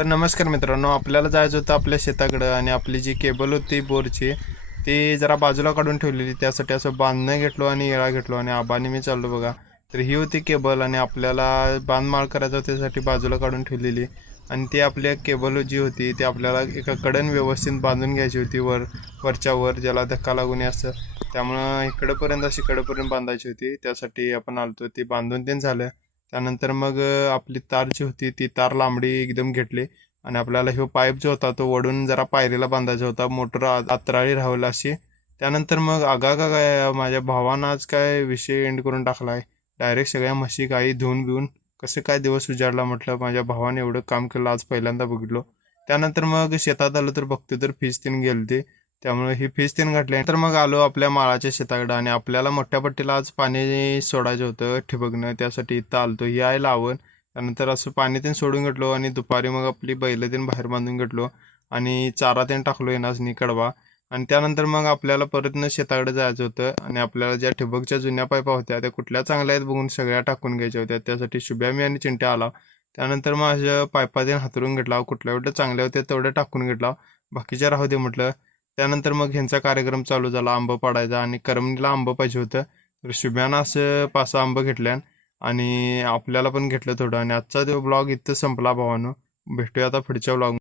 तर नमस्कार मित्रांनो, आपल्याला जायचं होतं आपल्या शेताकडं आणि आपली जी केबल होती बोरची ती जरा बाजूला काढून ठेवलेली. त्यासाठी असं बांधणं घेतलो आणि येळा घेतलो आणि आबाने मी चाललो बघा. तर ही होती केबल आणि आपल्याला बांधमाळ करायचा होता त्यासाठी बाजूला काढून ठेवलेली. आणि ती आपल्या केबल जी होती ती आपल्याला एका कडन व्यवस्थित बांधून घ्यायची होती, वरच्या वर ज्याला धक्का लागू नये असं. त्यामुळं इकडंपर्यंत अशी इकडंपर्यंत बांधायची होती. त्यासाठी आपण आलतो, ती बांधून ते झालं. त्यानंतर मग आपली तार जी होती ती तार लांबडी एकदम घेतली आणि आपल्याला ह्यो पाईप जो होता तो वडून जरा पायरीला बांधायचा होता, मोटर आतराळी राहावला अशी. त्यानंतर मग आगा काय माझ्या भावानं आज काय विषय एंड करून टाकलाय. डायरेक्ट सगळ्या म्हशी गाई धुवून बिवून कसं काय दिवस उजाडला म्हटलं. माझ्या भावाने एवढं काम केलं आज पहिल्यांदा बघितलो. त्यानंतर मग शेतात आलो तर बघतो तर फीस तीन गेलते. त्यामुळे ही फीस तीन घातली. तर मग आलो आपल्या माळाच्या शेताकडं आणि आपल्याला मोठ्या पट्टीला आज पाणी सोडायचं होतं ठिबकनं. त्यासाठी इथं आलतो, ही आहे लावण. त्यानंतर असं पाणी ते सोडून घेतलो आणि दुपारी मग आपली बैल तेन बाहेर बांधून घेतलो आणि चारा तेन टाकलो येणासनी कडवा. आणि त्यानंतर मग आपल्याला परत शेताकडे जायचं होतं आणि आपल्याला ज्या ठिबकच्या जुन्या पाईपा होत्या त्या कुठल्या चांगल्या आहेत बघून सगळ्या टाकून घ्यायच्या होत्या. त्यासाठी शुभ्या मी आणि चिंट्या आला. त्यानंतर माझ्या पाईपा तेन हातरून घेतला, कुठल्या कुठल्या चांगल्या होत्या तेवढ्या टाकून घेतला, बाकीच्या राहू दे म्हटलं. त्यानंतर मग ह्यांचा कार्यक्रम चालू झाला आंब पाडायचा आणि करमणीला आंब पाहिजे होतं. तर शुभ्यानं असं 5-6 आंब घेतल्या आणि आपल्याला पण घेतलं थोडं. आणि आजचा तो ब्लॉग इथं संपला भावानो. भेटूया आता पुढच्या ब्लॉग.